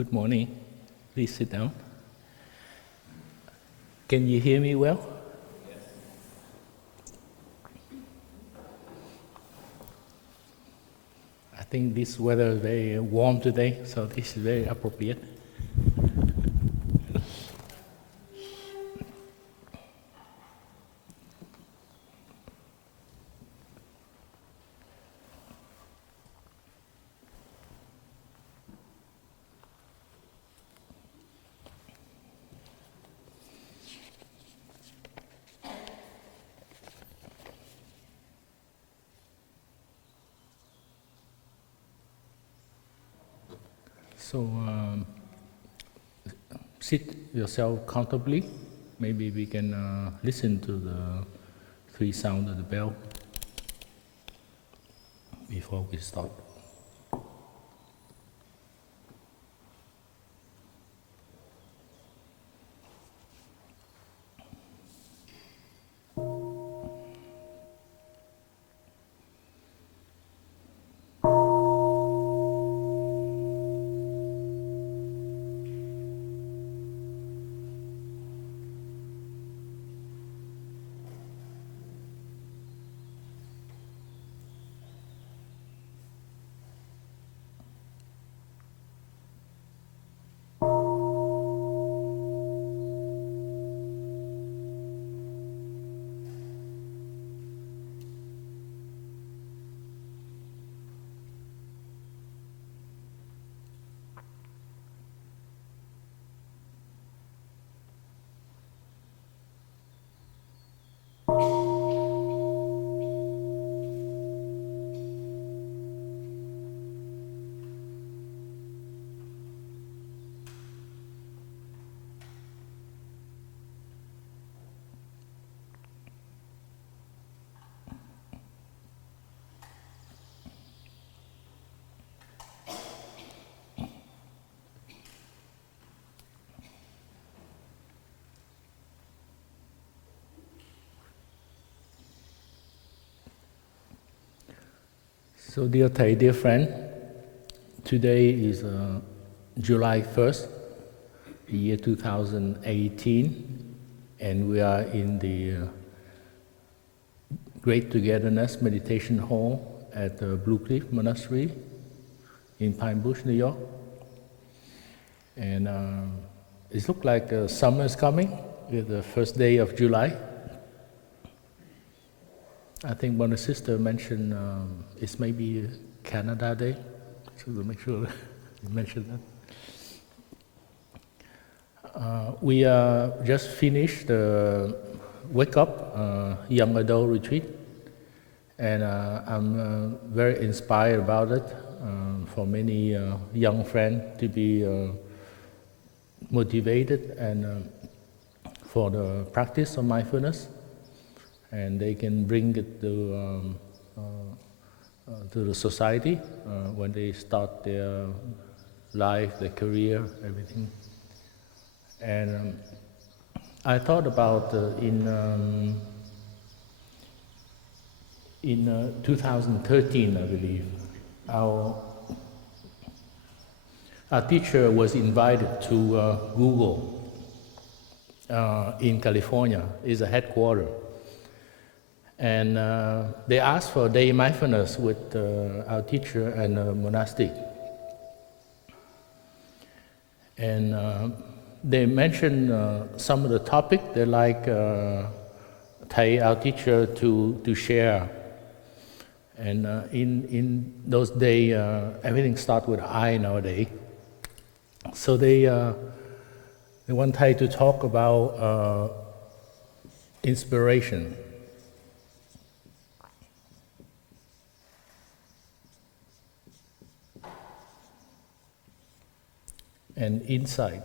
Good morning. Please sit down. Can you hear me well? Yes. I think this weather is very warm today, so this is very appropriate. So sit yourself comfortably. Maybe we can listen to the three sounds of the bell before we start. So dear Thầy, dear friend, today is July 1st, the year 2018, and we are in the Great Togetherness Meditation Hall at the Blue Cliff Monastery in Pine Bush, New York. And it looks like summer is coming, with the first day of July. I think one of the sisters mentioned it's maybe Canada Day, so to make sure you mention that. We just finished the Wake Up Young Adult Retreat, and I'm very inspired about it for many young friends to be motivated and for the practice of mindfulness. And they can bring it to the society when they start their life, their career, everything. And I thought about in 2013, I believe, our teacher was invited to Google in California, is a headquarters. And they asked for a day mindfulness with our teacher and a monastic. And they mentioned some of the topics they like Thầy, our teacher, to share. And in those days, everything starts with I nowadays. So they want Thầy to talk about inspiration. And insight.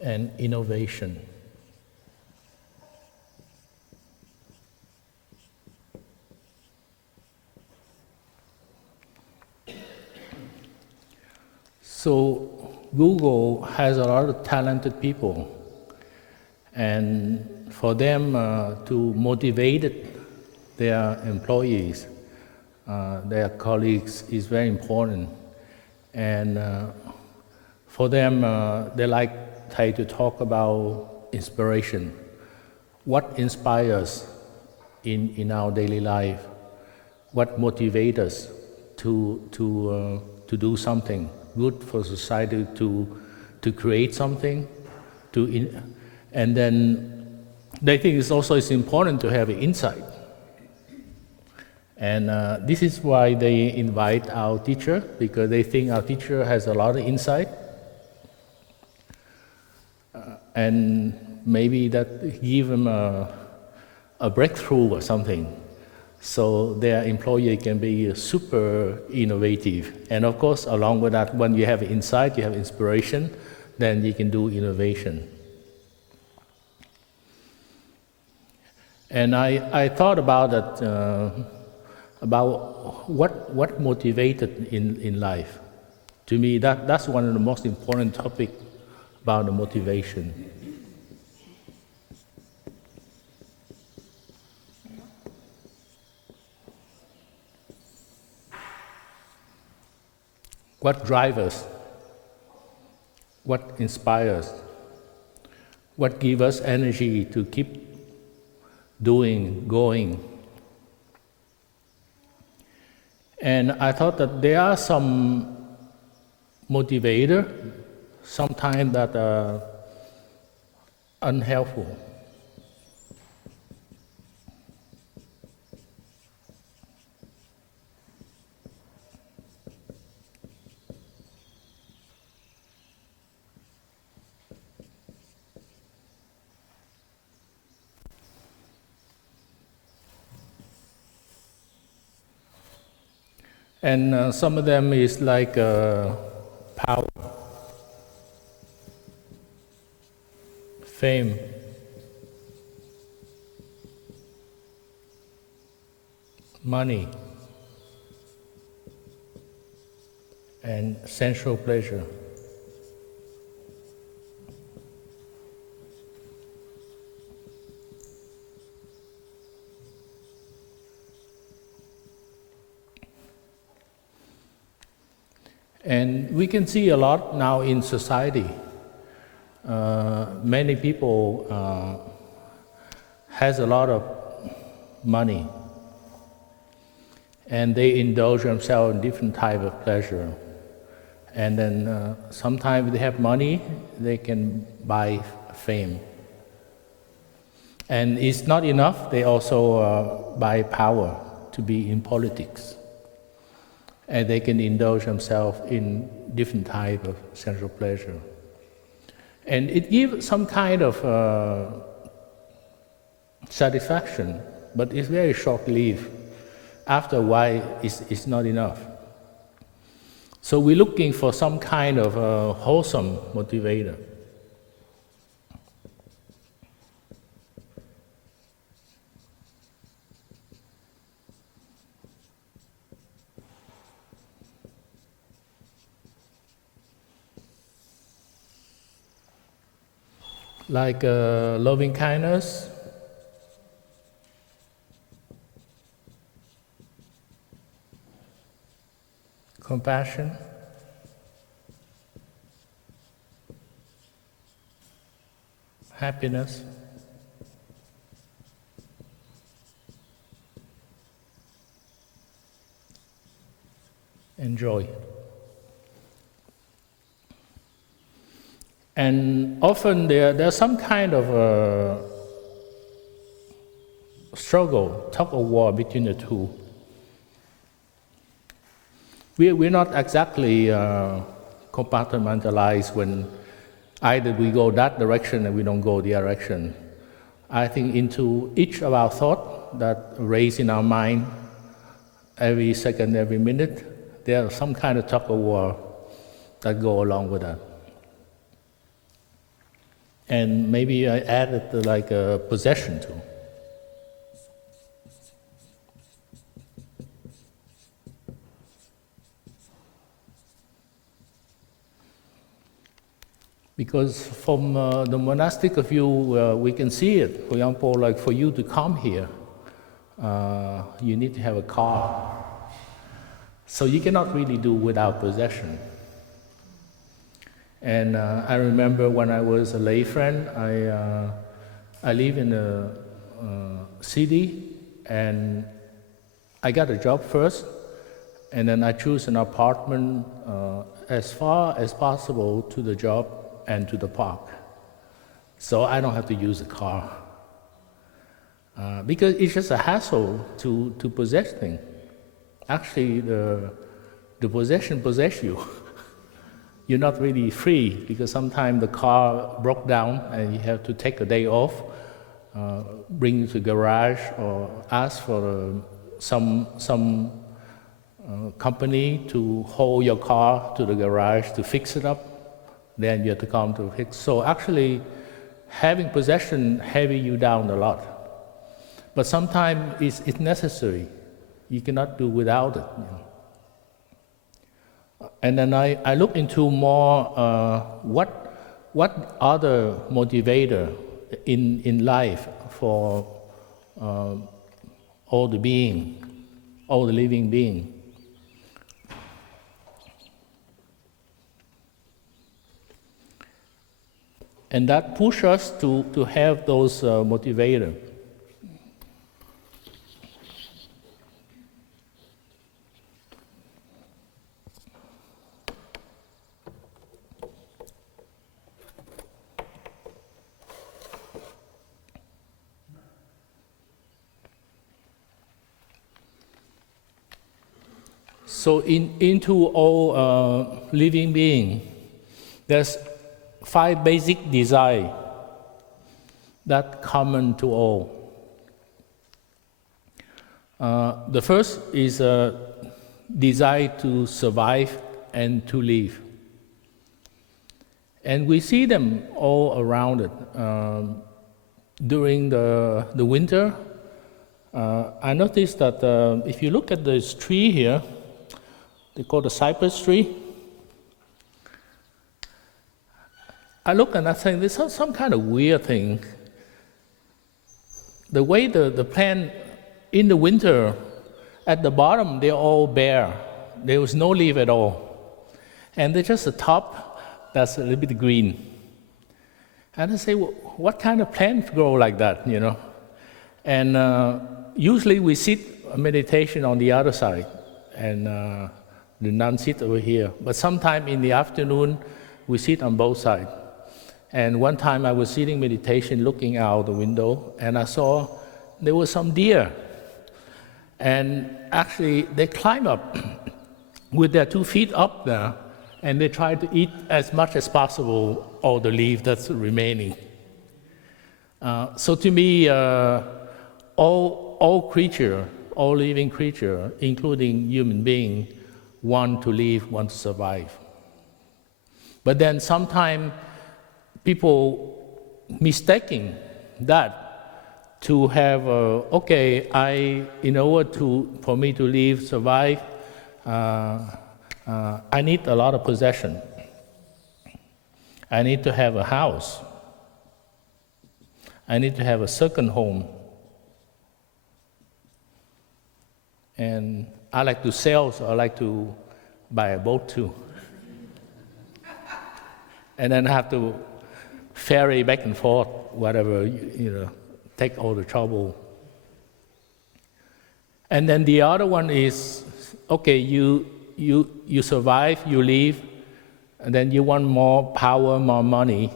And innovation. So Google has a lot of talented people, and for them to motivate their employees, their colleagues is very important. And for them, they like Thầy to talk about inspiration. What inspires in our daily life? What motivates us to do something good for society, to create something, and then they think it's important to have insight. And this is why they invite our teacher, because they think our teacher has a lot of insight. And maybe that give them a breakthrough or something. So their employee can be super innovative. And of course, along with that, when you have insight, you have inspiration, then you can do innovation. And I thought about that, about what motivated in life. To me, that's one of the most important topics about the motivation. What drives us? What inspires? What gives us energy to keep doing, going? And I thought that there are some motivators, sometimes that are unhelpful. And some of them is like power, fame, money, and sensual pleasure. And we can see a lot now in society. Many people has a lot of money, and they indulge themselves in different type of pleasure. And then sometimes they have money, they can buy fame. And it's not enough, they also buy power to be in politics. And they can indulge themselves in different type of sensual pleasure. And it gives some kind of satisfaction, but it's very short-lived. After a while, it's not enough. So we're looking for some kind of wholesome motivator. Like loving kindness, compassion, happiness, and joy. And often there's some kind of struggle, tug of war between the two. We're not exactly compartmentalized when either we go that direction and we don't go the direction. I think into each of our thoughts that raise in our mind every second, every minute, there's some kind of tug of war that go along with that. And maybe I added like a possession too. Because from the monastic view, we can see it. For example, like for you to come here, you need to have a car. So you cannot really do without possession. And I remember when I was a lay friend, I live in a city, and I got a job first, and then I choose an apartment as far as possible to the job and to the park. So I don't have to use a car. Because it's just a hassle to possess things. Actually, the possession possess you. You're not really free, because sometimes the car broke down and you have to take a day off, bring it to the garage, or ask for some company to hold your car to the garage to fix it up. Then you have to come to fix. So actually, having possession heavy you down a lot. But sometimes it's necessary. You cannot do without it. You know. And then I look into more what other motivator in life for all the living being. And that pushes us to have those motivators. So into all living being, there's 5 basic desires that common to all. The first is a desire to survive and to live. And we see them all around it. During the winter, I noticed that if you look at this tree here, they call the cypress tree. I look and I think this is some kind of weird thing. The way the plant in the winter, at the bottom they're all bare. There was no leaf at all. And there's just the top that's a little bit green. And I say, well, what kind of plant grow like that, you know? And usually we sit meditation on the other side, and the nun sit over here. But sometime in the afternoon, we sit on both sides. And one time I was sitting meditation, looking out the window, and I saw there was some deer. And actually, they climb up with their 2 feet up there, and they try to eat as much as possible all the leaf that's remaining. So to me, all creature, all living creature, including human being, want to live, want to survive. But then sometimes people mistaking that to have, in order for me to live, survive, I need a lot of possession. I need to have a house. I need to have a second home. And I like to sail, so I like to buy a boat too. And then I have to ferry back and forth, whatever, take all the trouble. And then the other one is, you survive, you live, and then you want more power, more money,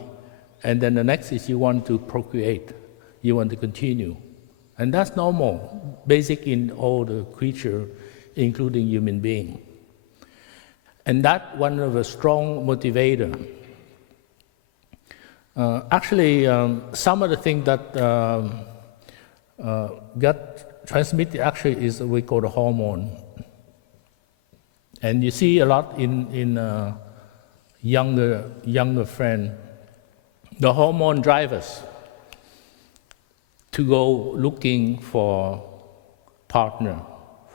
and then the next is you want to procreate, you want to continue. And that's normal, basic in all the creatures, including human beings. And that's one of the strong motivators. Some of the things that got transmitted actually is what we call the hormone. And you see a lot in younger friends. The hormone drives us to go looking for partner,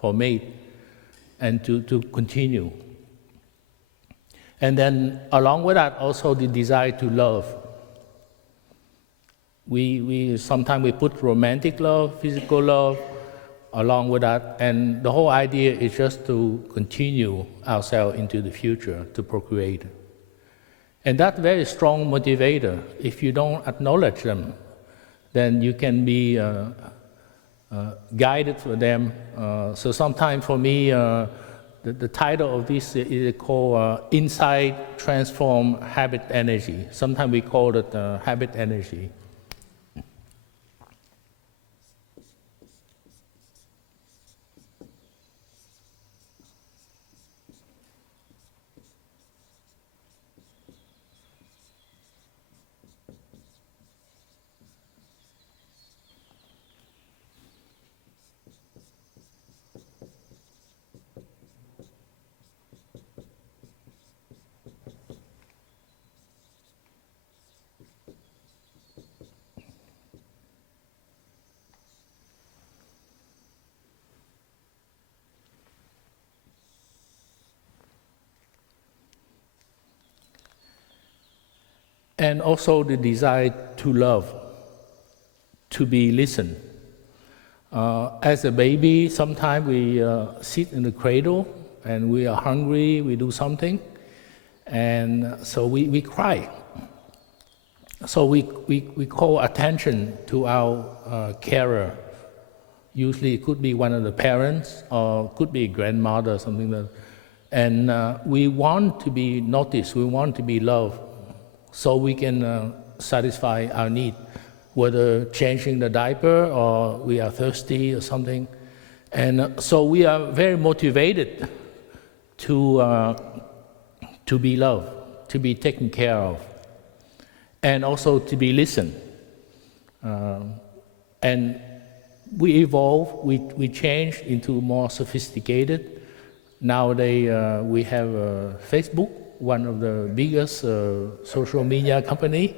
for mate, and to continue. And then along with that, also the desire to love. We sometimes we put romantic love, physical love, along with that. And the whole idea is just to continue ourselves into the future, to procreate. And that's very strong motivator. If you don't acknowledge them, then you can be guided for them. So sometimes for me, the title of this is called Insight Transform Habit Energy. Sometimes we call it habit energy. And also the desire to love, to be listened. As a baby, sometimes we sit in the cradle and we are hungry, we do something, and so we cry. So we call attention to our carer. Usually it could be one of the parents or could be a grandmother or something like that. And we want to be noticed, we want to be loved, so we can satisfy our need, whether changing the diaper or we are thirsty or something. And so we are very motivated to be loved, to be taken care of, and also to be listened. And we evolve, we change into more sophisticated. Nowadays we have Facebook, one of the biggest social media company,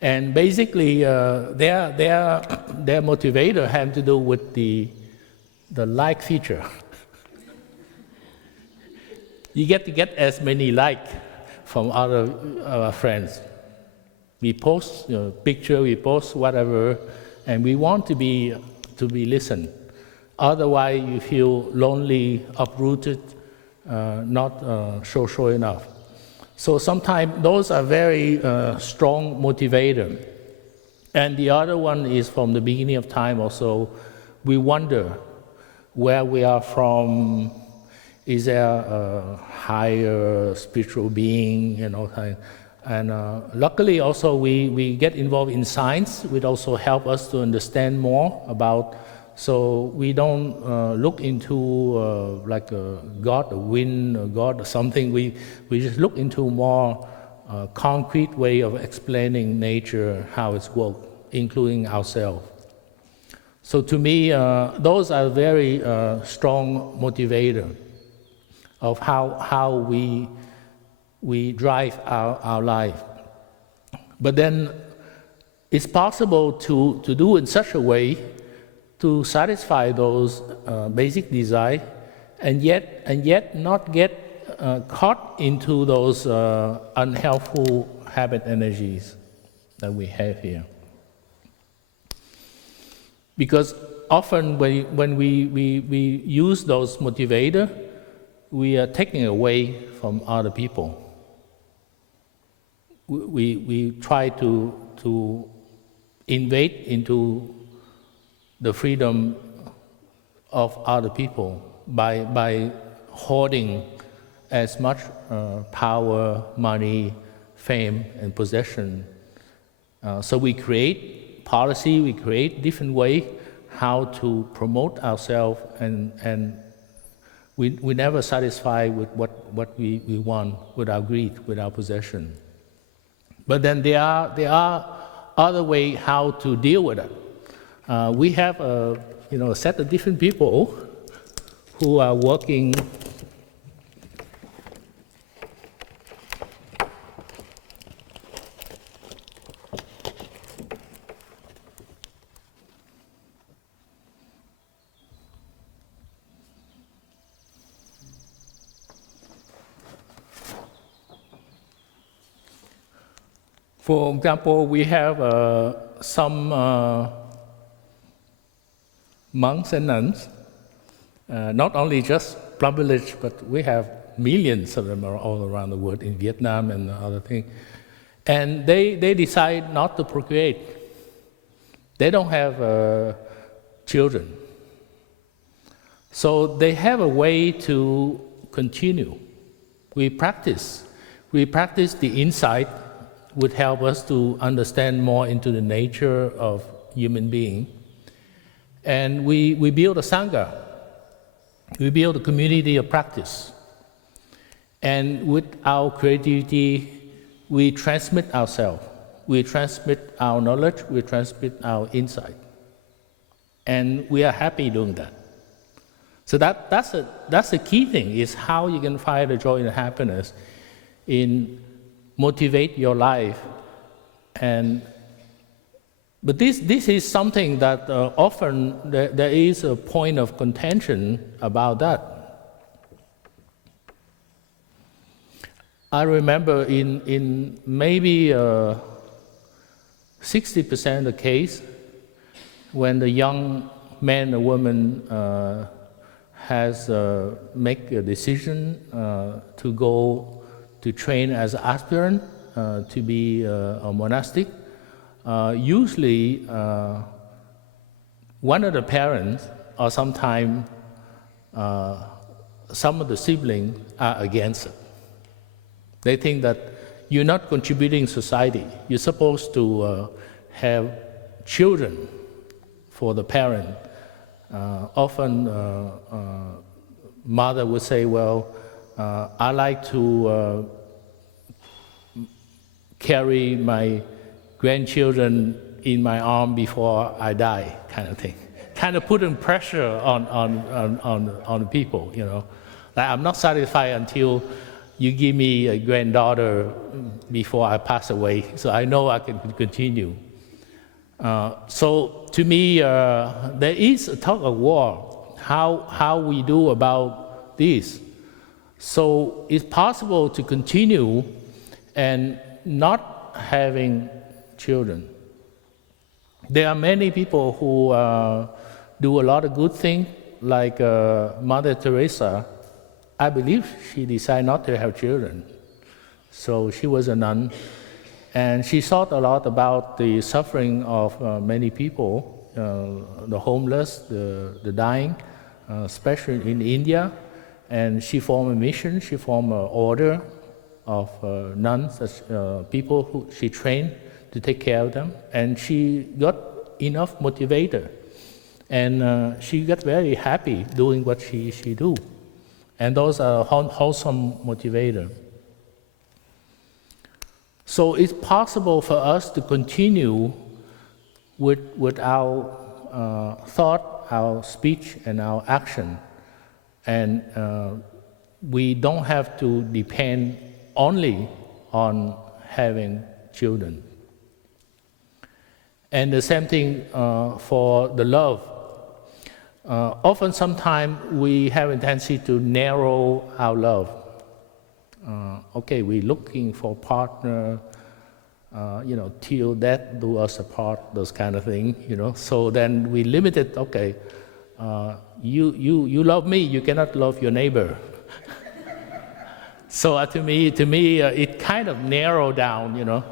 and basically their motivator have to do with the like feature. You get to get as many like from other friends. We post picture, we post whatever, and we want to be listened. Otherwise, you feel lonely, uprooted, not social enough. So sometimes those are very strong motivator. And the other one is from the beginning of time also, we wonder where we are from. Is there a higher spiritual being, and luckily also we get involved in science, which also help us to understand more about. So we don't look into like a God, a wind, a God, or something. We just look into more concrete way of explaining nature, how it's works, including ourselves. So to me, those are very strong motivator of how we drive our life. But then it's possible to do in such a way to satisfy those basic desire, and yet not get caught into those unhelpful habit energies that we have here. Because often when we use those motivators, we are taking away from other people. We try to invade into the freedom of other people by hoarding as much power, money, fame, and possession. So we create policy, we create different ways how to promote ourselves, and we never satisfy with what we want, with our greed, with our possession. But then there are other ways how to deal with it. We have a set of different people who are working For example, we have some monks and nuns, not only just Plum Village, but we have millions of them all around the world, in Vietnam and other things. And they decide not to procreate. They don't have children. So they have a way to continue. We practice the insight would help us to understand more into the nature of human being. And we build a Sangha. We build a community of practice. And with our creativity, we transmit ourselves. We transmit our knowledge. We transmit our insight. And we are happy doing that. So that's the key thing, is how you can find the joy and happiness in motivate your life. But this is something that often there is a point of contention about that. I remember in maybe 60% of the case, when the young man or woman has make a decision to go to train as an aspirant to be a monastic, usually one of the parents or sometimes some of the siblings are against it. They think that you're not contributing to society. You're supposed to have children for the parent. Often mother would say, well, I like to carry my grandchildren in my arm before I die, kind of thing. Kind of putting pressure on people, you know. Like, I'm not satisfied until you give me a granddaughter before I pass away, so I know I can continue. So to me, there is a tug of war, how we do about this. So it's possible to continue and not having children. There are many people who do a lot of good things, like Mother Teresa. I believe she decided not to have children. So she was a nun, and she thought a lot about the suffering of many people, the homeless, the dying, especially in India. And she formed a mission, she formed an order of nuns, people who she trained to take care of them. And she got enough motivator. And she got very happy doing what she do. And those are wholesome motivator. So it's possible for us to continue with our thought, our speech, and our action. And we don't have to depend only on having children. And the same thing for the love. Often, sometimes we have a tendency to narrow our love. Okay, we're looking for a partner, till death do us apart, those kind of things, So then we limit it, okay, you love me, you cannot love your neighbor. So to me, it kind of narrowed down,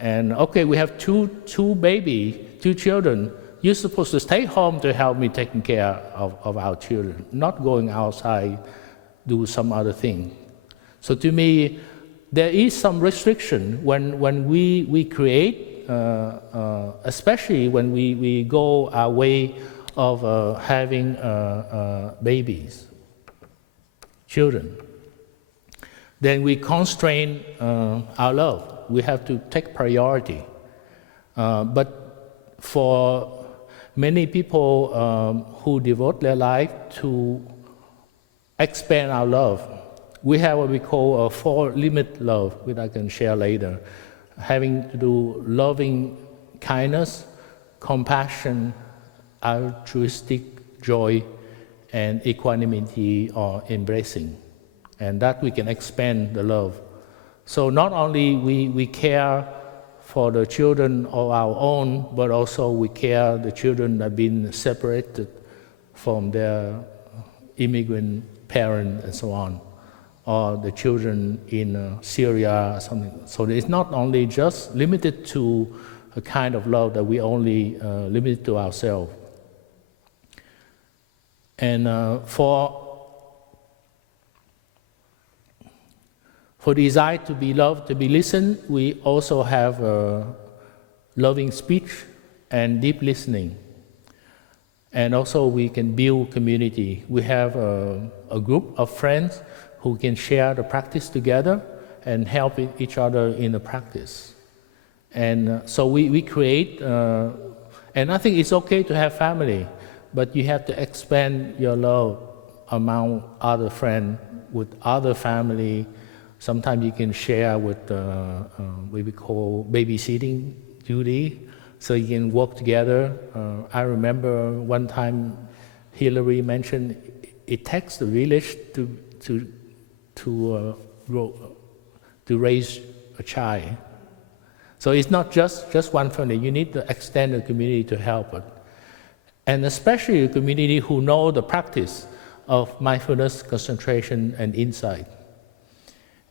And okay, we have two children. You're supposed to stay home to help me taking care of our children, not going outside, do some other thing. So to me, there is some restriction when we create, especially when we go our way of having babies, children. Then we constrain our love. We have to take priority. But for many people who devote their life to expand our love, we have what we call a 4-limit love, which I can share later, having to do loving kindness, compassion, altruistic joy, and equanimity or embracing. And that we can expand the love. So not only we care for the children of our own, but also we care the children that have been separated from their immigrant parents and so on, or the children in Syria or something. So it's not only just limited to a kind of love that we only limit to ourselves. And for desire to be loved, to be listened, we also have loving speech and deep listening. And also we can build community. We have a group of friends who can share the practice together and help each other in the practice. And so we create, and I think it's okay to have family, but you have to expand your love among other friends, with other family. Sometimes you can share with what we call babysitting duty, so you can work together. I remember one time Hillary mentioned it takes the village to raise a child. So it's not just one family. You need to extend the community to help it, and especially a community who know the practice of mindfulness, concentration, and insight.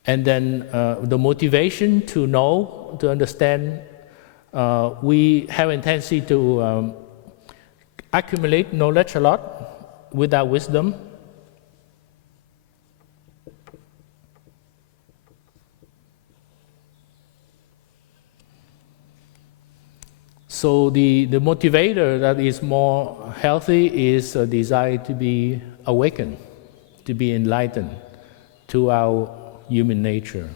And then the motivation to know, to understand. We have a tendency to accumulate knowledge a lot without wisdom. So the motivator that is more healthy is a desire to be awakened, to be enlightened to our human nature,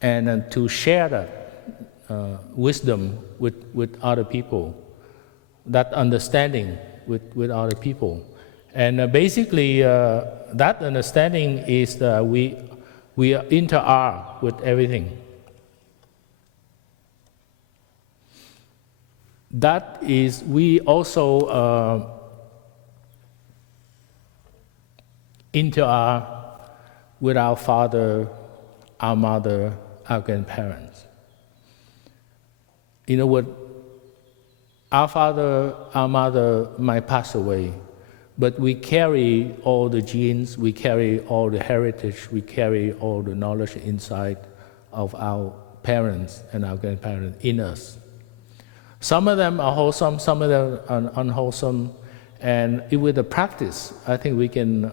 and to share that wisdom with other people, that understanding with other people. And basically that understanding is that we interact with everything. That is, we also interact with our father, our mother, our grandparents. You know what? Our father, our mother might pass away, but we carry all the genes, we carry all the heritage, we carry all the knowledge inside of our parents and our grandparents in us. Some of them are wholesome, some of them are unwholesome, and with the practice, I think we can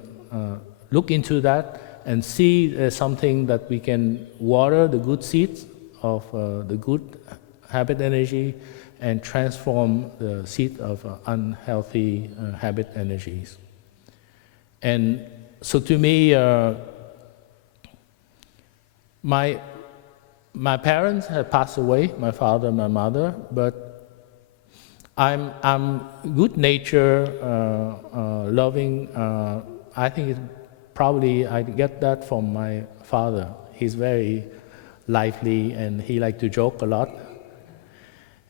look into that and see there's something that we can water the good seeds of the good habit energy and transform the seed of unhealthy habit energies. And so to me, my parents have passed away, my father, my mother, but I'm good nature, loving. I think it's probably I get that from my father. He's very lively and he likes to joke a lot.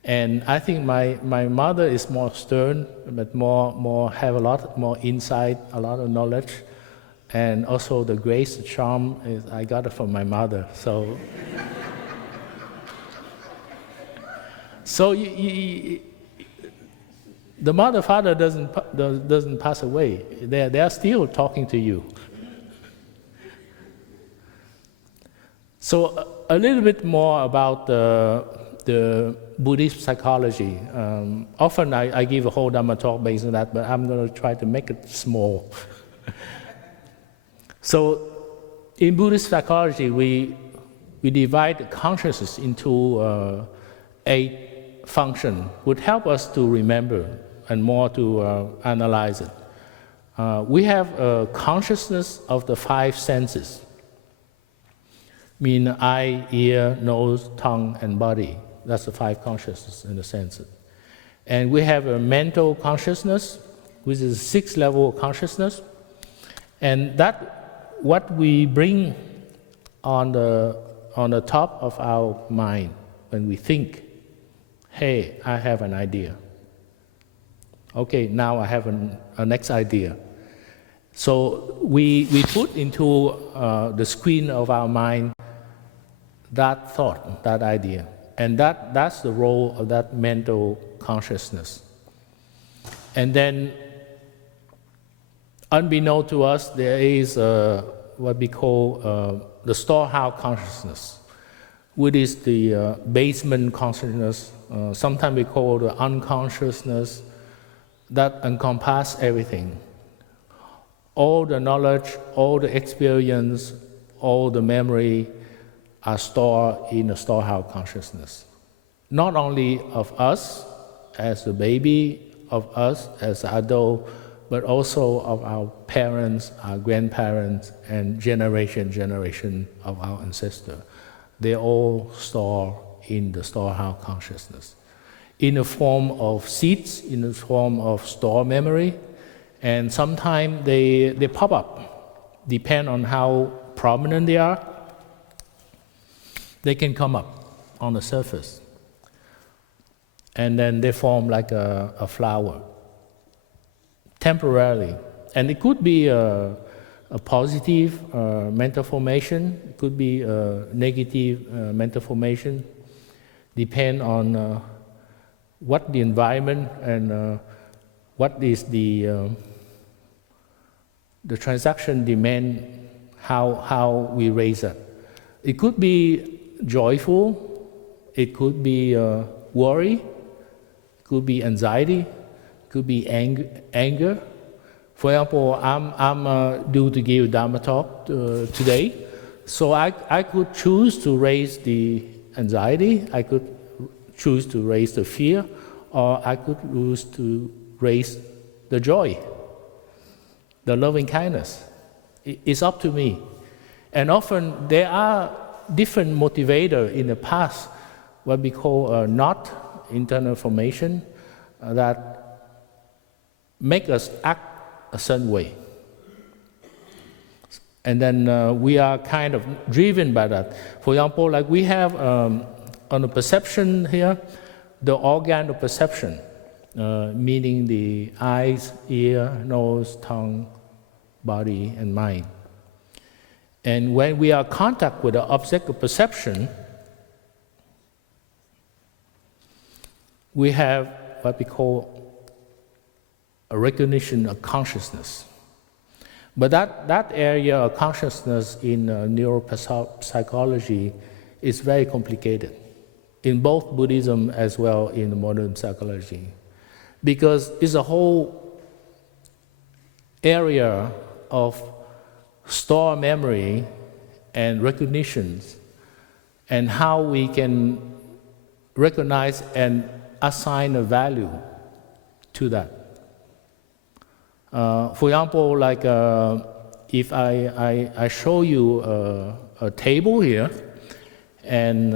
And I think my mother is more stern, but more have a lot more insight, a lot of knowledge, and also the grace, the charm is I got it from my mother. So, so the mother father doesn't pass away. They are still talking to you. So a little bit more about the Buddhist psychology. Often I give a whole Dharma talk based on that, but I'm going to try to make it small. So in Buddhist psychology, we divide consciousness into 8 functions, would help us to remember and more to analyze it. We have a consciousness of the 5 senses, mean eye, ear, nose, tongue, and body. That's the 5 consciousness in the senses. And we have a mental consciousness, which is 6th level of consciousness. And that what we bring on the top of our mind when we think, hey, I have an idea. Okay, now I have a next idea. So we put into the screen of our mind that thought, that idea. And that's the role of that mental consciousness. And then unbeknown to us, there is what we call the storehouse consciousness, which is the basement consciousness. Sometimes we call the unconsciousness that encompasses everything. All the knowledge, all the experience, all the memory are stored in the storehouse consciousness. Not only of us as a baby, of us as adult, but also of our parents, our grandparents, and generation of our ancestors. They all store in the storehouse consciousness, in the form of seeds, in the form of stored memory, and sometimes they pop up, depend on how prominent they are. They can come up on the surface, and then they form like a flower, temporarily. And it could be a positive mental formation, it could be a negative mental formation, depend on what the environment and what is the transaction demand, how we raise it. It could be joyful, it could be worry, it could be anxiety, it could be anger. For example, I'm due to give a Dharma talk today, so I could choose to raise the anxiety, I could choose to raise the fear, or I could choose to raise the joy, the loving kindness. It's up to me. And often there are different motivators in the past, what we call not internal formation, that make us act a certain way. And then we are kind of driven by that. For example, like we have on the perception here, the organ of perception, meaning the eyes, ear, nose, tongue, body, and mind. And when we are in contact with the object of perception, we have what we call a recognition of consciousness. But that area of consciousness in neuropsychology is very complicated, in both Buddhism as well in modern psychology, because it's a whole area of stored memory and recognitions, and how we can recognize and assign a value to that. For example, like if I show you a table here, and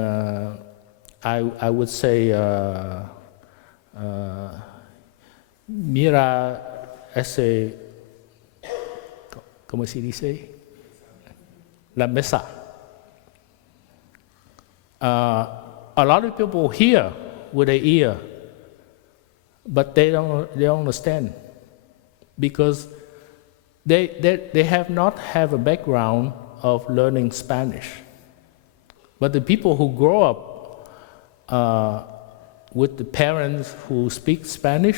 I would say mira ese, ¿cómo se dice? La mesa. A lot of people hear with their ear, but they don't understand, because they have not have a background of learning Spanish. But the people who grow up with the parents who speak Spanish,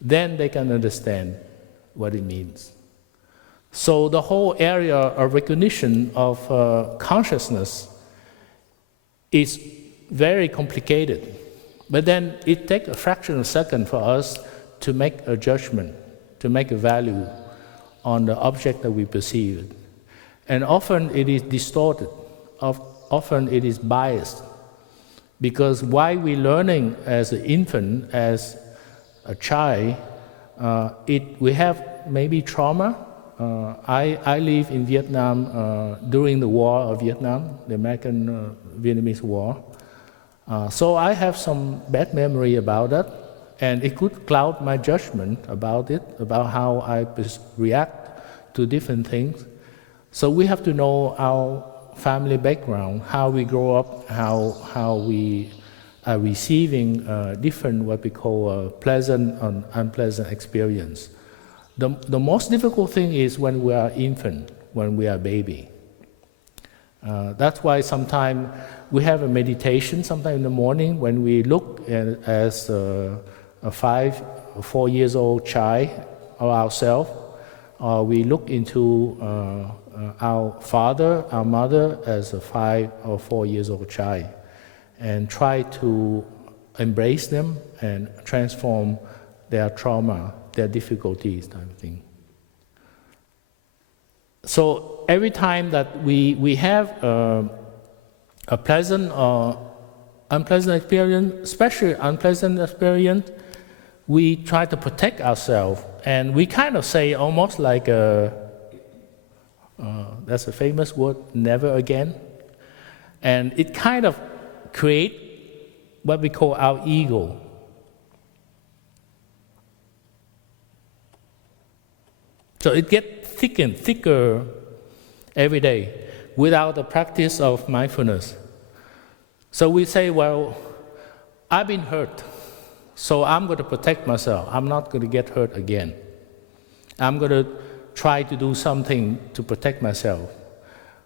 then they can understand what it means. So the whole area of recognition of consciousness is very complicated. But then it takes a fraction of a second for us to make a judgment, to make a value on the object that we perceive. And often it is distorted, often it is biased. Because while we're learning as an infant, as a child, we have maybe trauma. I live in Vietnam during the war of Vietnam, the American-Vietnamese War. So I have some bad memory about that, and it could cloud my judgment about it, about how I react to different things. So we have to know our family background, how we grow up, how we are receiving different what we call pleasant and unpleasant experience. The most difficult thing is when we are infant, when we are baby. That's why sometimes we have a meditation, sometime in the morning, when we look as a 4 years old child of ourselves, or we look into our father, our mother as a 5 or 4 years old child, and try to embrace them and transform their trauma, their difficulties, type of thing. So every time that we have a pleasant or unpleasant experience, especially unpleasant experience, we try to protect ourselves, and we kind of say almost like that's a famous word, never again. And it kind of creates what we call our ego. So it gets thicker and thicker every day without the practice of mindfulness. So we say, well, I've been hurt, so I'm going to protect myself. I'm not going to get hurt again. I'm going to try to do something to protect myself.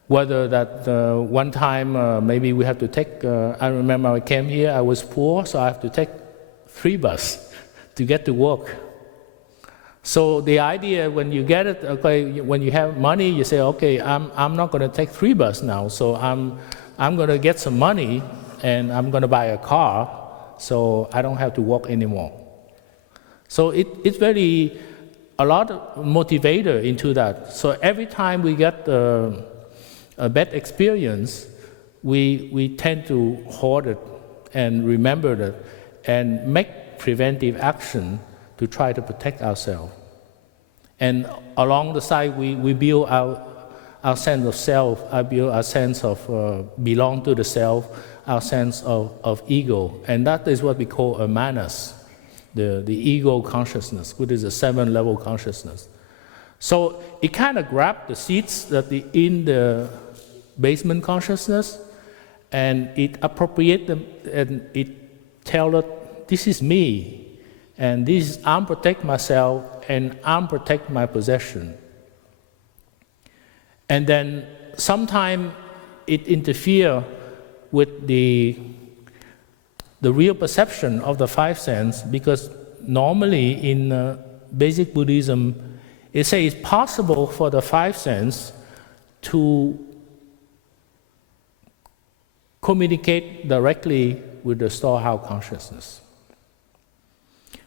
Whether that one time maybe we have to take, I remember I came here, I was poor, so I have to take 3 buses to get to work. So the idea when you get it, okay, when you have money, you say, okay, I'm not going to take 3 buses now, so I'm going to get some money and I'm going to buy a car, so I don't have to walk anymore. So it's very, a lot of motivator into that. So every time we get a bad experience, we tend to hoard it and remember it and make preventive action to try to protect ourselves. And along the side, we build our sense of self, I build our sense of belong to the self, our sense of ego. And that is what we call a manas, the ego consciousness, which is a 7-level consciousness. So it kind of grabbed the seeds that in the basement consciousness, and it appropriates them, and it tells us, this is me, and this I'm protect myself, and I'm protect my possession. And then sometimes it interferes with the real perception of the 5 senses, because normally in basic Buddhism, it says it's possible for the 5 senses to communicate directly with the storehouse consciousness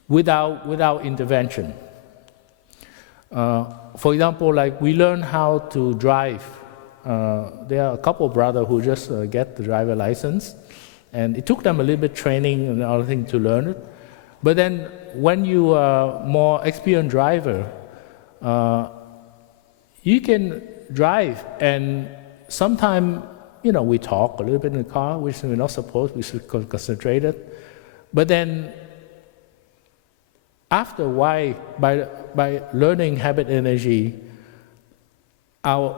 without intervention. For example, like we learn how to drive. There are a couple of brothers who just get the driver license, and it took them a little bit training and other things to learn it. But then when you are more experienced driver, you can drive, and sometimes we talk a little bit in the car, which we're not supposed. We should concentrate it. But then after a while, by learning habit energy, our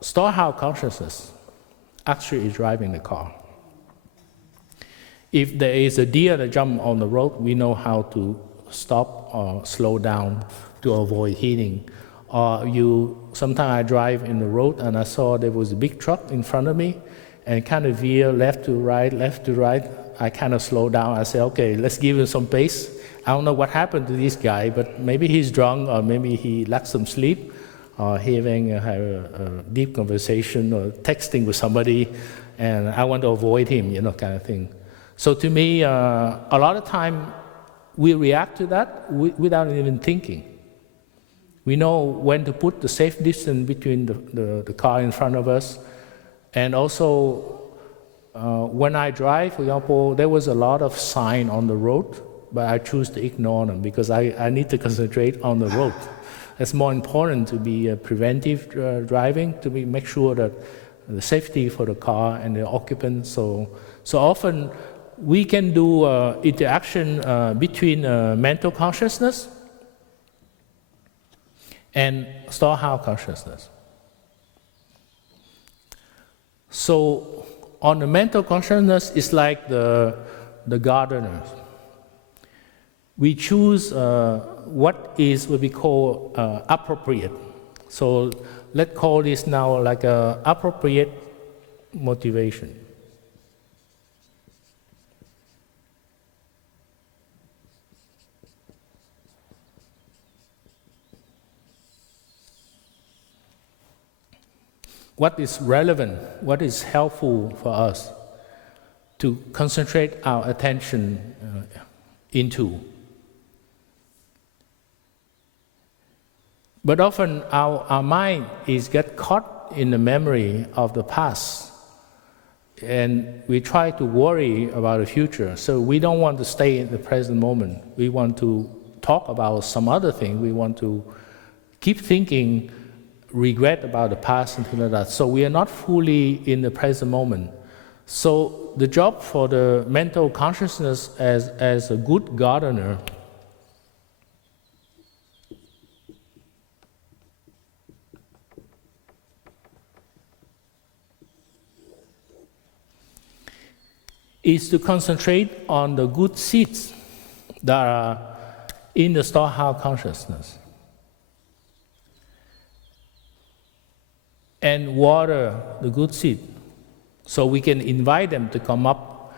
storehouse consciousness actually is driving the car. If there is a deer that jumps on the road, we know how to stop or slow down to avoid hitting. Or sometimes I drive in the road and I saw there was a big truck in front of me and kind of veer left to right. I kind of slow down. I say, okay, let's give him some pace. I don't know what happened to this guy, but maybe he's drunk or maybe he lacked some sleep or having a deep conversation or texting with somebody, and I want to avoid him, kind of thing. So to me, a lot of time we react to that without even thinking. We know when to put the safe distance between the car in front of us. And also, when I drive, for example, there was a lot of sign on the road, but I choose to ignore them because I need to concentrate on the road. It's more important to be preventive driving, to make sure that the safety for the car and the occupant. So often we can do interaction between mental consciousness and storehouse consciousness. So on the mental consciousness, it's like the gardener. We choose what we call appropriate. So let's call this now like a appropriate motivation. what is relevant, what is helpful for us to concentrate our attention into. But often our mind get caught in the memory of the past, and we try to worry about the future. So we don't want to stay in the present moment. We want to talk about some other thing. We want to keep thinking, regret about the past and things like that. So we are not fully in the present moment. So the job for the mental consciousness as a good gardener is to concentrate on the good seeds that are in the storehouse consciousness and water the good seed so we can invite them to come up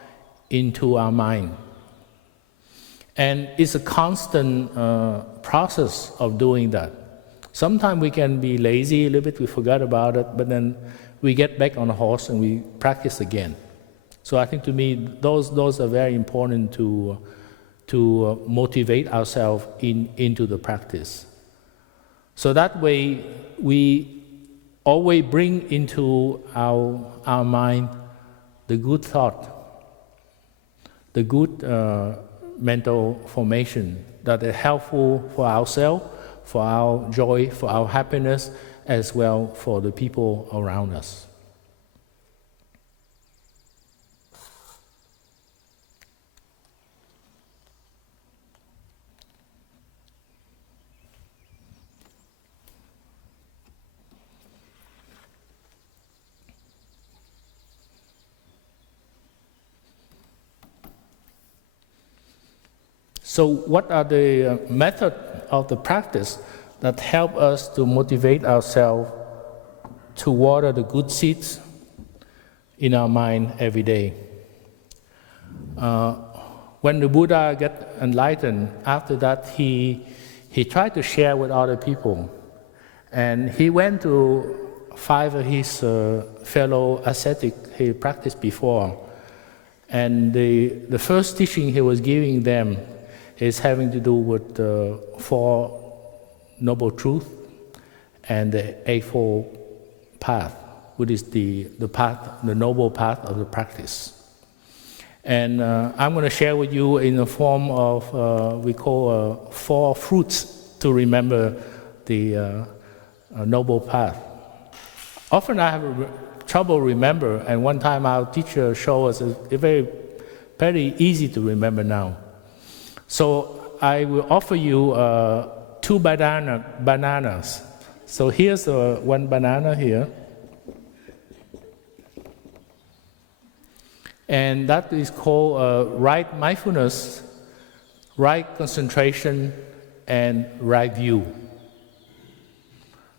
into our mind. And it's a constant process of doing that. Sometimes we can be lazy a little bit, we forget about it, but then we get back on the horse and we practice again. So I think to me, those are very important to motivate ourselves into the practice. So that way, we always bring into our mind the good thought, the good mental formation that are helpful for ourselves, for our joy, for our happiness, as well for the people around us. So what are the methods of the practice that help us to motivate ourselves to water the good seeds in our mind every day? When the Buddha got enlightened, after that he tried to share with other people. And he went to 5 of his fellow ascetics he practiced before. And the first teaching he was giving them is having to do with the 4 Noble Truths and the Eightfold Path, which is the path, the noble path of the practice. And I'm going to share with you in the form of we call 4 fruits to remember the noble path. Often I have trouble remember, and one time our teacher showed us it's very easy to remember now. So I will offer you 2 bananas. So here's one banana here. And that is called right mindfulness, right concentration, and right view.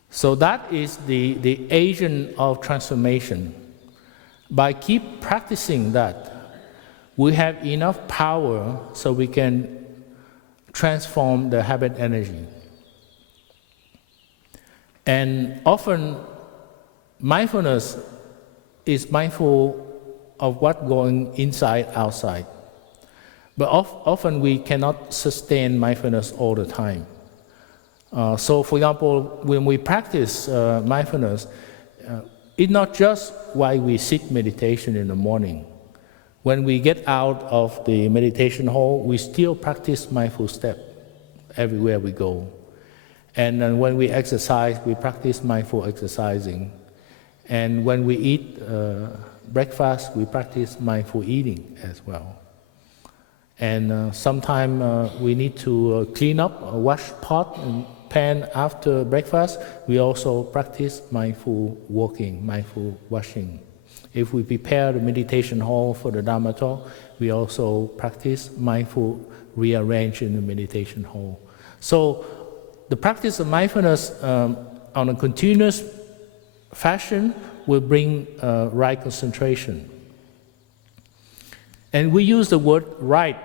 So that is the agent of transformation. By keep practicing that, we have enough power so we can transform the habit energy. And often, mindfulness is mindful of what's going inside, outside. But often we cannot sustain mindfulness all the time. So for example, when we practice mindfulness, it's not just why we sit meditation in the morning. When we get out of the meditation hall, we still practice mindful step everywhere we go. And then when we exercise, we practice mindful exercising. And when we eat breakfast, we practice mindful eating as well. And sometimes we need to clean up, wash pot and pan after breakfast. We also practice mindful walking, mindful washing. If we prepare the meditation hall for the Dharma talk, we also practice mindful rearrange in the meditation hall. So the practice of mindfulness on a continuous fashion will bring right concentration. And we use the word right.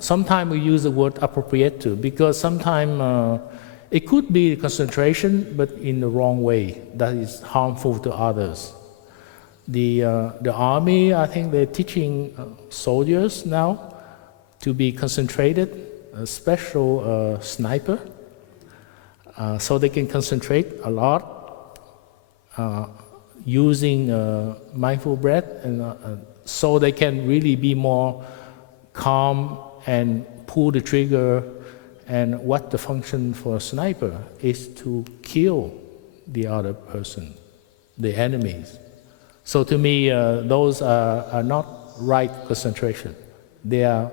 Sometimes we use the word appropriate too, because sometimes It could be concentration, but in the wrong way, that is harmful to others. The army, I think they're teaching soldiers now to be concentrated, a special sniper, so they can concentrate a lot, using mindful breath, and so they can really be more calm and pull the trigger. And what the function for a sniper is to kill the other person, the enemies. So to me, those are not right concentration. They are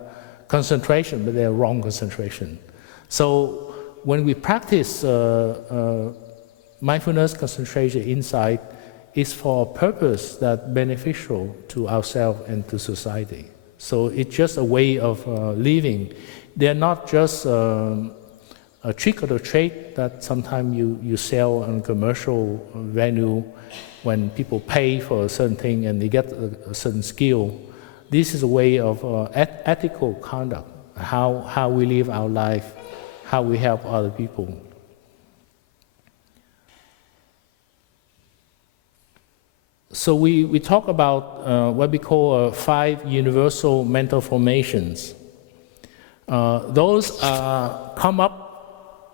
concentration, but they are wrong concentration. So when we practice mindfulness concentration inside, it's for a purpose that's beneficial to ourselves and to society. So it's just a way of living. They're not just a trick or a trade that sometimes you sell on commercial venue when people pay for a certain thing and they get a certain skill. This is a way of ethical conduct, how we live our life, how we help other people. So we talk about what we call 5 universal mental formations. Those come up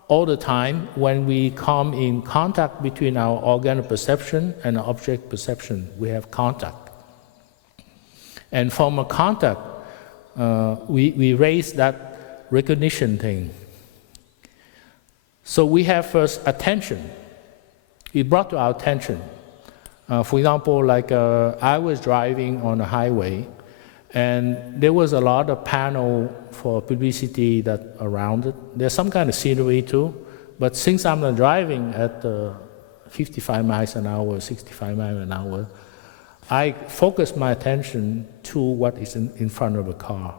all the time when we come in contact between our organ of perception and our object perception. We have contact. And from a contact, we raise that recognition thing. So we have first attention. It brought to our attention. For example, like I was driving on a highway, and there was a lot of panel for publicity that around it. There's some kind of scenery too, but since I'm not driving at 55 miles an hour, 65 miles an hour, I focus my attention to what is in front of the car.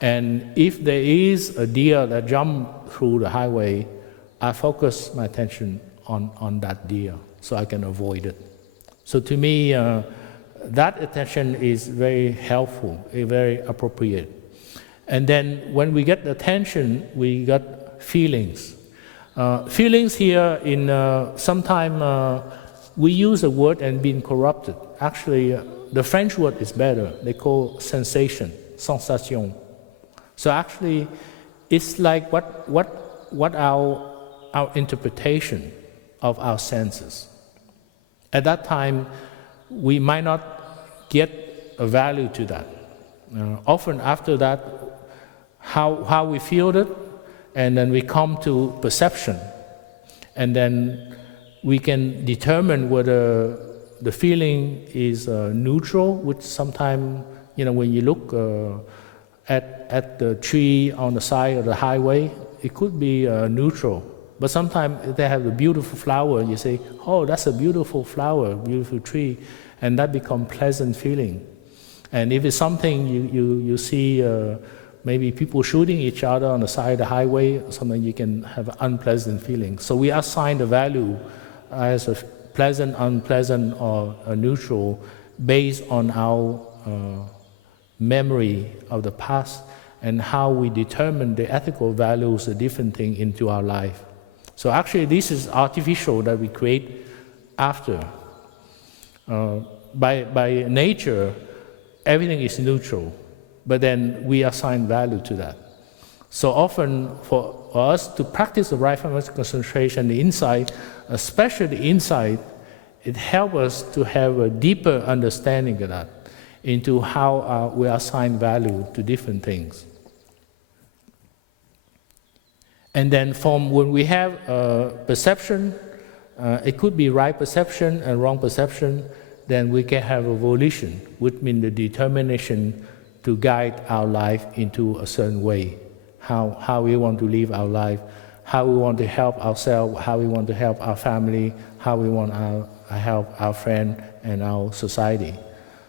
And if there is a deer that jumps through the highway, I focus my attention on that deer so I can avoid it. So to me, that attention is very helpful, very appropriate. And then when we get attention, we got feelings. Feelings here, in sometime we use a word and been corrupted. Actually, the French word is better. They call sensation, sensation. So actually, it's like what our interpretation of our senses. At that time, we might not get a value to that. Often after that, how we feel it, and then we come to perception, and then we can determine whether the feeling is neutral, which sometimes, when you look at the tree on the side of the highway, it could be neutral. But sometimes they have a beautiful flower, you say, oh, that's a beautiful flower, beautiful tree, and that becomes pleasant feeling. And if it's something you see, maybe people shooting each other on the side of the highway, or something, you can have an unpleasant feeling. So we assign the value as a pleasant, unpleasant, or a neutral based on our memory of the past and how we determine the ethical values of different things into our life. So actually, this is artificial that we create after. By nature, everything is neutral, but then we assign value to that. So often, for us to practice the right concentration, the insight, especially the insight, it helps us to have a deeper understanding of that, into how we assign value to different things. And then from when we have perception, it could be right perception and wrong perception, then we can have a volition, which means the determination to guide our life into a certain way, how we want to live our life, how we want to help ourselves, how we want to help our family, how we want to help our friend and our society.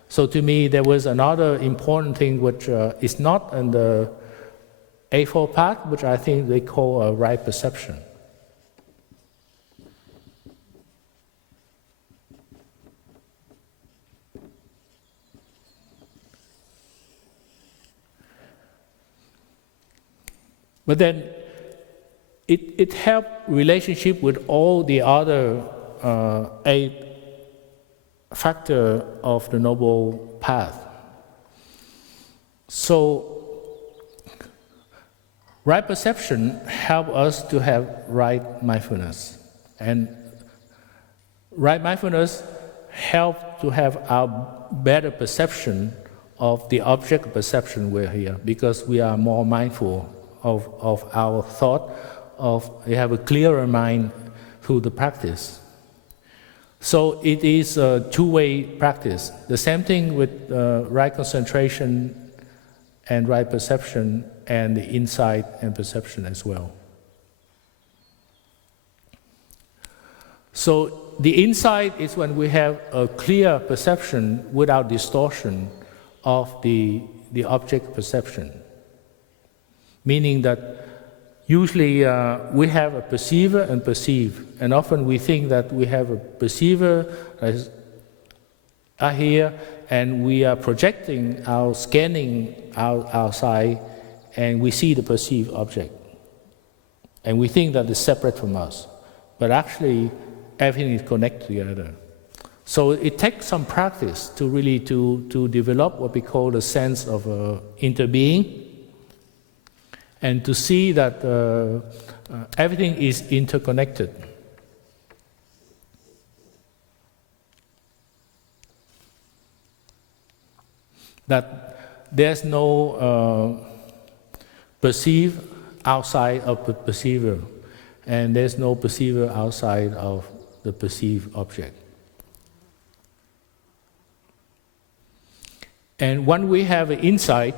So to me, there was another important thing which is not in the Eightfold Path, which I think they call a right perception. But then, it helps relationship with all the other 8 factors of the Noble Path. So, right perception helps us to have right mindfulness. And right mindfulness helps to have our better perception of the object perception we're here, because we are more mindful of our thought, we have a clearer mind through the practice. So it is a two-way practice. The same thing with right concentration and right perception, and the insight and perception as well. So the insight is when we have a clear perception without distortion of the object perception. Meaning that usually we have a perceiver and perceive, and often we think that we have a perceiver as are here, and we are projecting our scanning outside, and we see the perceived object, and we think that it's separate from us, but actually everything is connected together. So it takes some practice to really to develop what we call the sense of interbeing, and to see that everything is interconnected. That there's no perceive outside of the perceiver, and there's no perceiver outside of the perceived object. And when we have an insight,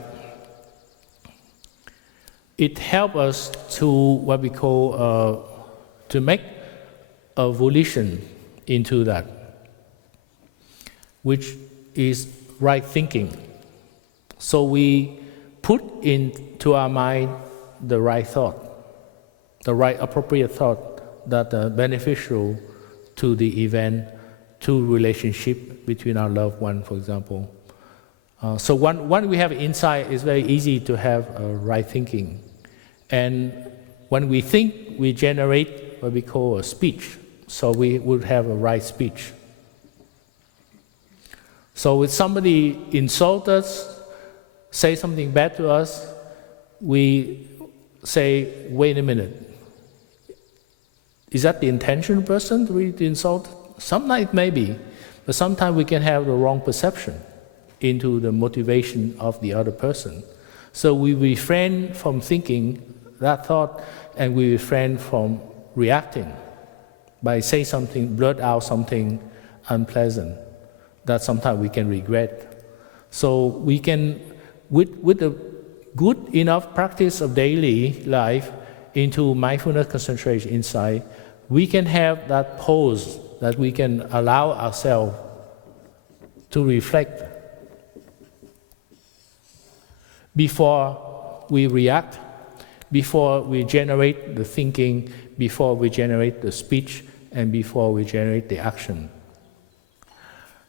it helps us to what we call to make a volition into that, which is right thinking. So we put into our mind the right thought, the right appropriate thought that are beneficial to the event, to relationship between our loved one, for example. So when we have insight, it's very easy to have right thinking. And when we think, we generate what we call a speech. So we would have a right speech. So if somebody insults us, say something bad to us, we say, wait a minute. Is that the intention person to insult? Sometimes it may be, but sometimes we can have the wrong perception into the motivation of the other person. So we refrain from thinking that thought, and we refrain from reacting by saying something, blurt out something unpleasant that sometimes we can regret. So we can, with a good enough practice of daily life into mindfulness, concentration, insight, we can have that pause that we can allow ourselves to reflect before we react, before we generate the thinking, before we generate the speech, and before we generate the action.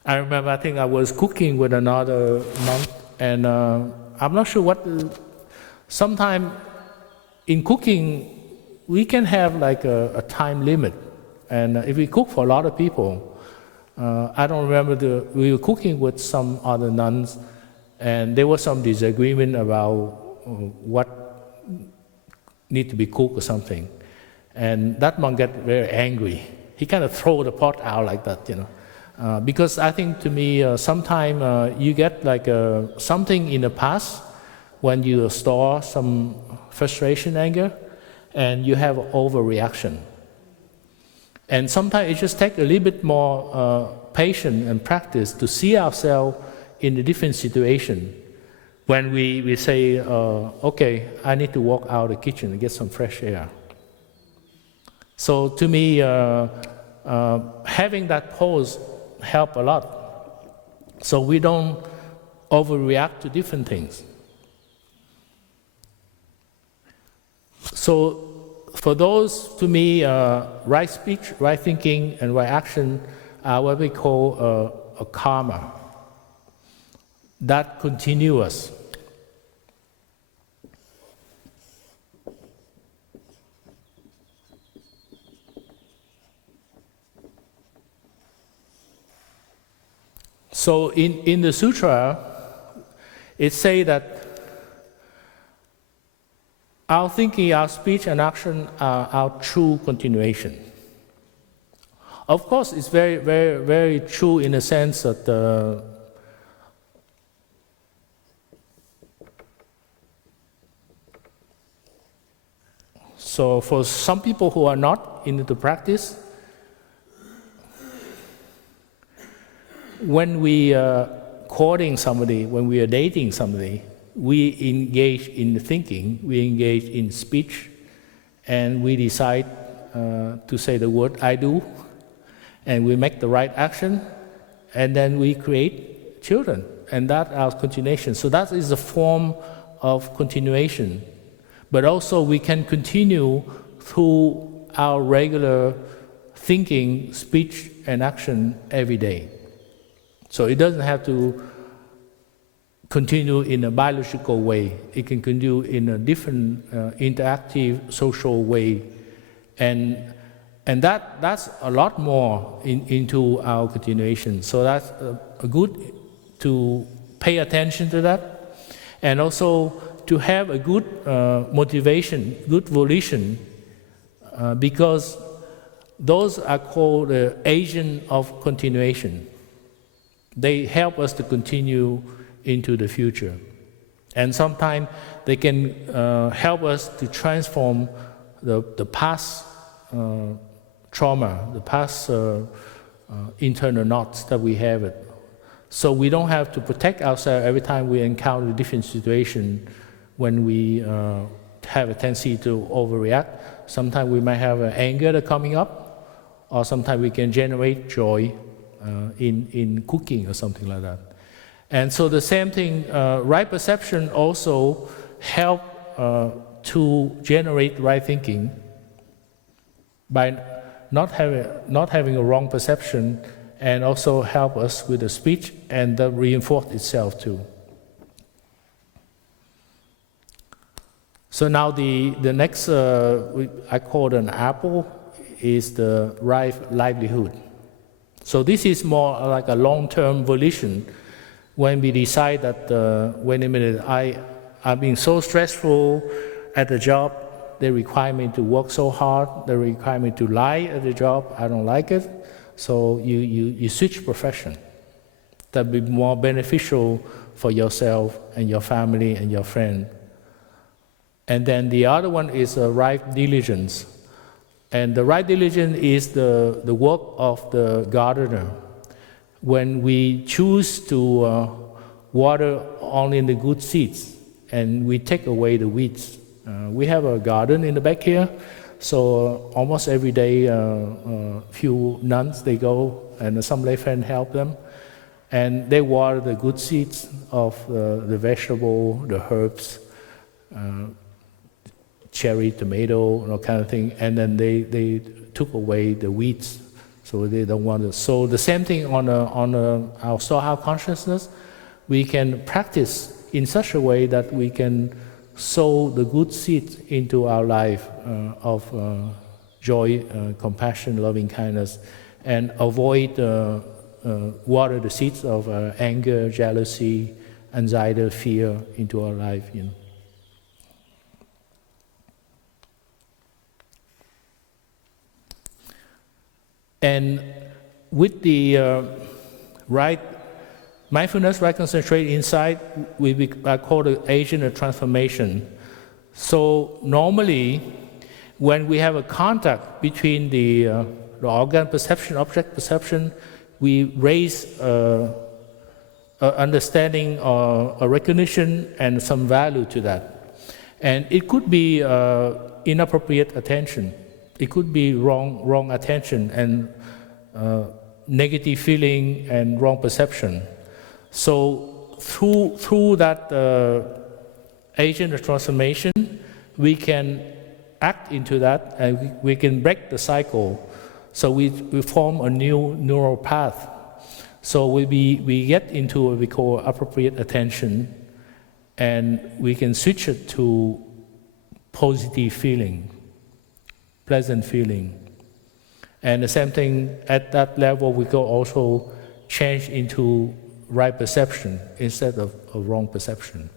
I remember, I think I was cooking with another monk, and I'm not sure what. Sometime in cooking, we can have like a time limit, and if we cook for a lot of people, I don't remember we were cooking with some other nuns, and there was some disagreement about what need to be cooked or something, and that monk got very angry. He kind of threw the pot out like that, you know, because I think to me sometimes you get like something in the past when you store some frustration, anger, and you have overreaction. And sometimes it just takes a little bit more patience and practice to see ourselves in a different situation. When we say, okay, I need to walk out of the kitchen and get some fresh air. So to me, having that pause helps a lot. So we don't overreact to different things. So for those, to me, right speech, right thinking, and right action are what we call a karma. That continuous. So in the sutra, it says that our thinking, our speech, and action are our true continuation. Of course, it's very, very, very true in the sense that so for some people who are not into the practice, when we are courting somebody, when we are dating somebody, we engage in the thinking, we engage in speech, and we decide to say the word I do, and we make the right action, and then we create children, and that's our continuation. So that is a form of continuation. But also we can continue through our regular thinking, speech, and action every day. So it doesn't have to continue in a biological way. It can continue in a different interactive social way. And that's a lot more into our continuation. So that's good to pay attention to that. And also to have a good motivation, good volition, because those are called the agents of continuation. They help us to continue into the future. And sometimes they can help us to transform the past trauma, the past internal knots that we have. So we don't have to protect ourselves every time we encounter a different situation when we have a tendency to overreact. Sometimes we might have anger that coming up, or sometimes we can generate joy in cooking or something like that. And so the same thing, right perception also help to generate right thinking by not having a wrong perception, and also help us with the speech, and that reinforce itself too. So now the next, I call it an apple, is the right livelihood. So this is more like a long-term volition. When we decide that, wait a minute, I'm being so stressful at the job, they require me to work so hard, they require me to lie at the job, I don't like it. So you switch profession. That'd be more beneficial for yourself and your family and your friend. And then the other one is right diligence. And the right diligence is the work of the gardener. When we choose to water only the good seeds, and we take away the weeds. We have a garden in the back here, so almost every day few nuns, they go, and some lay friends help them, and they water the good seeds of the vegetable, the herbs, cherry, tomato, that kind of thing, and then they took away the weeds, so they don't want to. So the same thing on our soul consciousness, we can practice in such a way that we can sow the good seeds into our life of joy, compassion, loving kindness, and avoid water the seeds of anger, jealousy, anxiety, fear into our life. And with the right mindfulness, right concentration insight, we call the agent of transformation. So normally, when we have a contact between the organ perception, object perception, we raise understanding or a recognition and some value to that. And it could be inappropriate attention. It could be wrong attention and negative feeling and wrong perception. So through that agent of transformation, we can act into that, and we can break the cycle. So we form a new neural path. So we get into what we call appropriate attention, and we can switch it to positive feeling, pleasant feeling. And the same thing, at that level, we can also change into right perception instead of a wrong perception.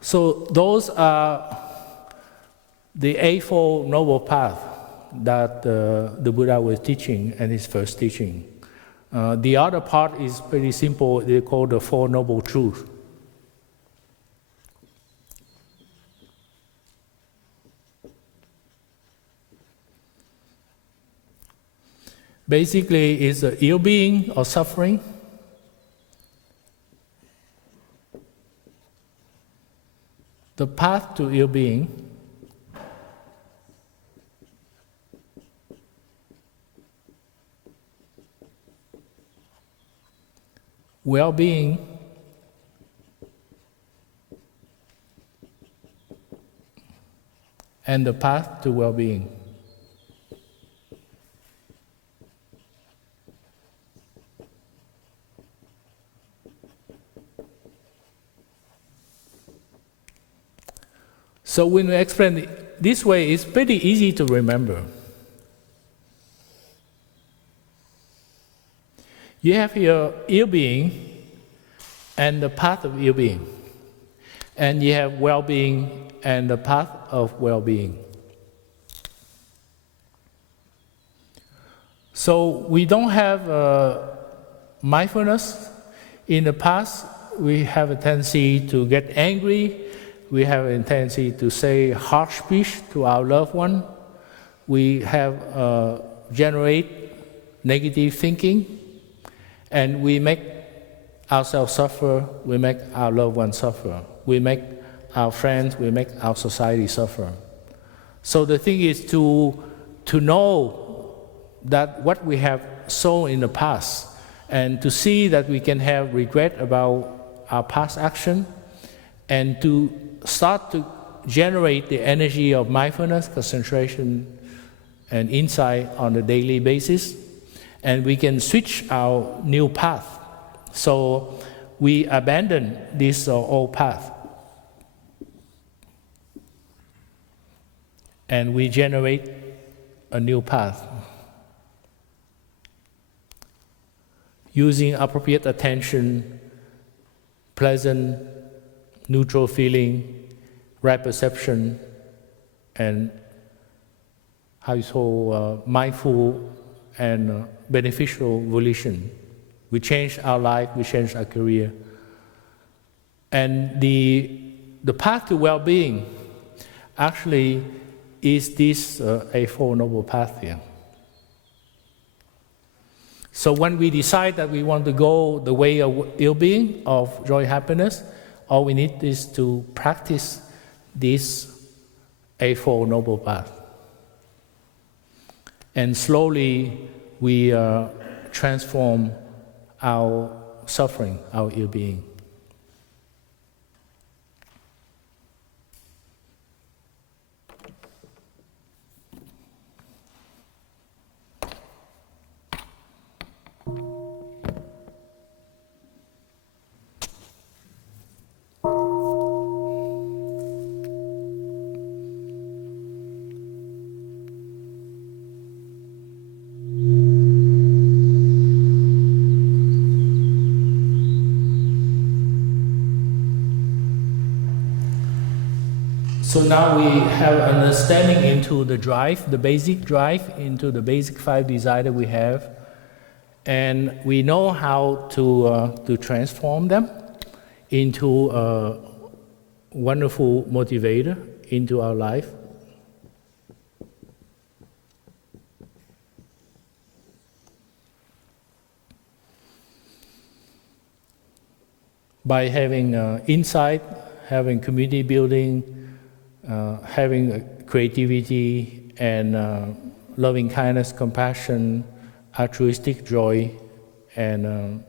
So those are the Eightfold Noble Path that the Buddha was teaching in his first teaching. The other part is pretty simple. They call the Four Noble Truths. Basically, it's the ill being or suffering, the path to ill being, well-being, and the path to well-being. So when we explain it this way, it's pretty easy to remember. You have your ill being and the path of ill being, and you have well-being and the path of well-being. So we don't have mindfulness. In the past, we have a tendency to get angry. We have a tendency to say harsh speech to our loved one. We have generate negative thinking, and we make ourselves suffer. We make our loved ones suffer. We make our friends. We make our society suffer. So the thing is to know that what we have sown in the past, and to see that we can have regret about our past action, and to start to generate the energy of mindfulness, concentration, and insight on a daily basis, and we can switch our new path. So we abandon this old path, and we generate a new path. Using appropriate attention, pleasant, neutral feeling, right perception, and mindful and beneficial volition. We change our life, we change our career. And the path to well-being actually is this Eightfold Noble Path here. So when we decide that we want to go the way of ill-being, of joy, happiness, all we need is to practice this Eightfold Noble Path. And slowly we transform our suffering, our ill-being. So now we have understanding into the drive, the basic drive, into the basic 5 desires that we have, and we know how to transform them into a wonderful motivator into our life. By having insight, having community building, having creativity and loving kindness, compassion, altruistic joy, and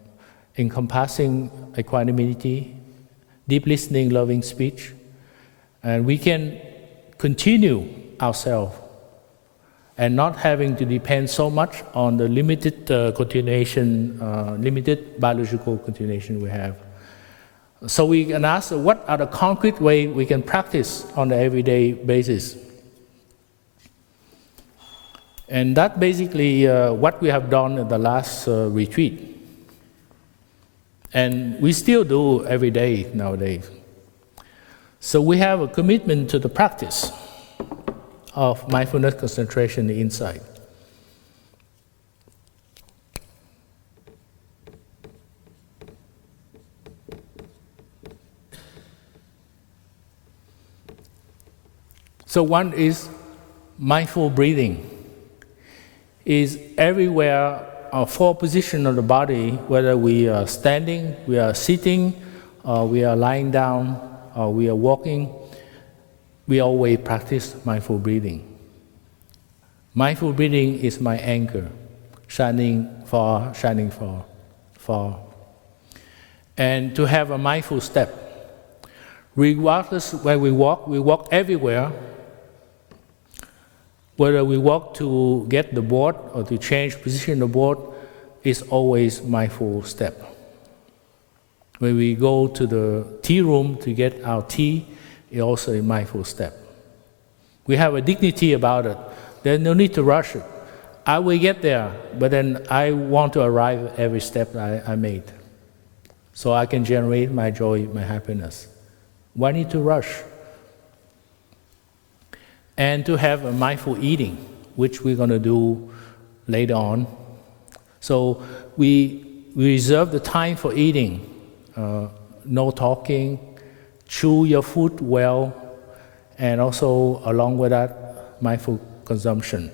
encompassing equanimity, deep listening, loving speech. And we can continue ourselves and not having to depend so much on the limited continuation, limited biological continuation we have. So we can ask, what are the concrete ways we can practice on an everyday basis? And that's basically what we have done at the last retreat. And we still do every day nowadays. So we have a commitment to the practice of mindfulness concentration insight. So one is mindful breathing. Is everywhere, four positions of the body, whether we are standing, we are sitting, or we are lying down, or we are walking, we always practice mindful breathing. Mindful breathing is my anchor, shining far, far. And to have a mindful step. Regardless where we walk everywhere. Whether we walk to get the board or to change position of the board, is always mindful step. When we go to the tea room to get our tea, it's also a mindful step. We have a dignity about it. There's no need to rush it. I will get there, but then I want to arrive at every step I made. So I can generate my joy, my happiness. Why need to rush? And to have a mindful eating, which we're going to do later on. So we reserve the time for eating. No talking, chew your food well, and also along with that, mindful consumption.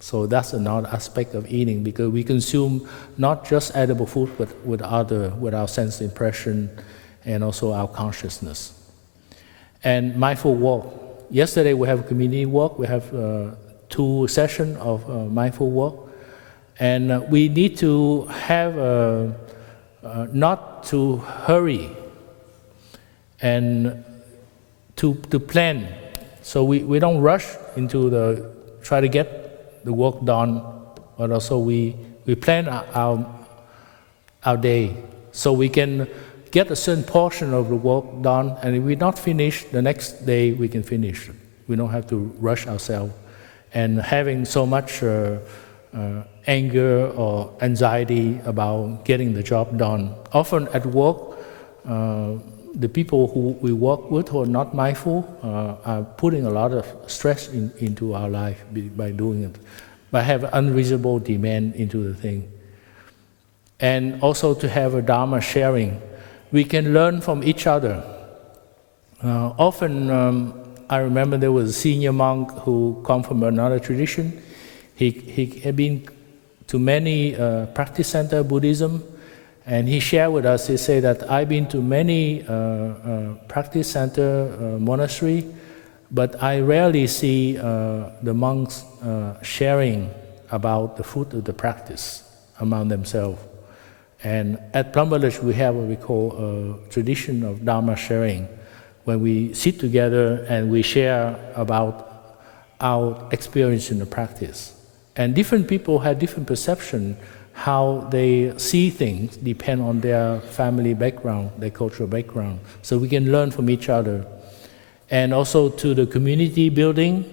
So that's another aspect of eating, because we consume not just edible food, but with our sense impression and also our consciousness. And mindful walk. Yesterday we have a community walk. We have 2 sessions of mindful walk. And we need to have not to hurry and to plan. So we don't rush into try to get the work done, but also we plan our day so we can get a certain portion of the work done, and if we not finish, the next day we can finish it. We don't have to rush ourselves. And having so much anger or anxiety about getting the job done. Often at work, the people who we work with who are not mindful are putting a lot of stress into our life by doing it, by having unreasonable demand into the thing. And also to have a Dharma sharing. We can learn from each other. Often, I remember there was a senior monk who come from another tradition. He had been to many practice center Buddhism, and he shared with us, he said that I've been to many practice center monastery, but I rarely see the monks sharing about the fruit of the practice among themselves. And at Plum Village, we have what we call a tradition of Dharma sharing, when we sit together and we share about our experience in the practice. And different people have different perception, how they see things depend on their family background, their cultural background. So we can learn from each other. And also to the community building,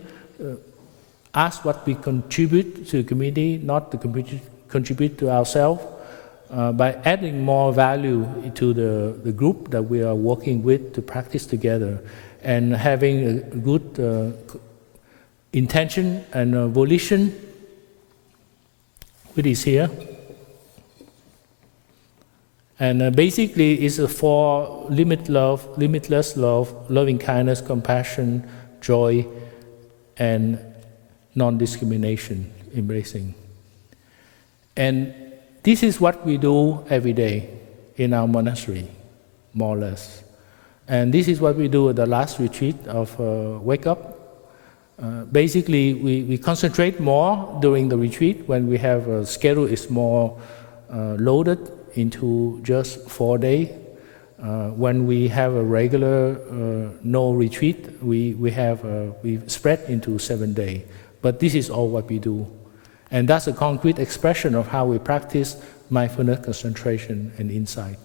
ask what we contribute to the community, not to contribute to ourselves. By adding more value to the group that we are working with to practice together, and having a good intention and volition, which is here. And basically it's for limitless love, loving kindness, compassion, joy, and non-discrimination, embracing. And this is what we do every day in our monastery, more or less. And this is what we do at the last retreat of Wake Up. Basically, we concentrate more during the retreat when we have a schedule is more loaded into just 4 days. When we have a regular no retreat, we spread into 7 days. But this is all what we do. And that's a concrete expression of how we practice mindfulness, concentration, and insight.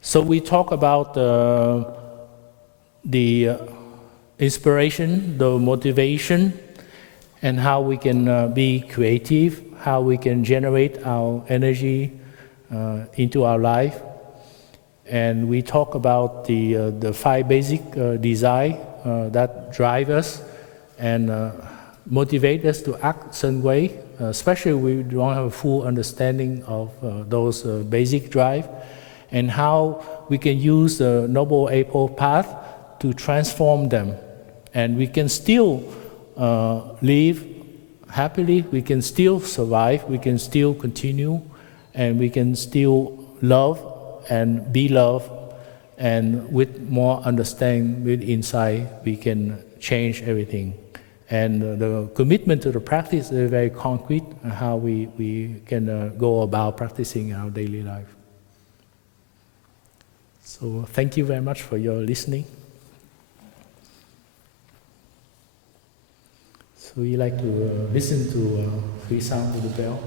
So we talk about the inspiration, the motivation, and how we can be creative, how we can generate our energy into our life. And we talk about the 5 basic desires that drive us and motivate us to act certain way, especially we don't have a full understanding of those basic drive, and how we can use the Noble Eightfold Path to transform them. And we can still live happily, we can still survive, we can still continue, and we can still love and be loved, and with more understanding, with insight, we can change everything. And the commitment to the practice is very concrete, how we can go about practicing our daily life. So thank you very much for your listening. So we like to listen to free sound of the bell.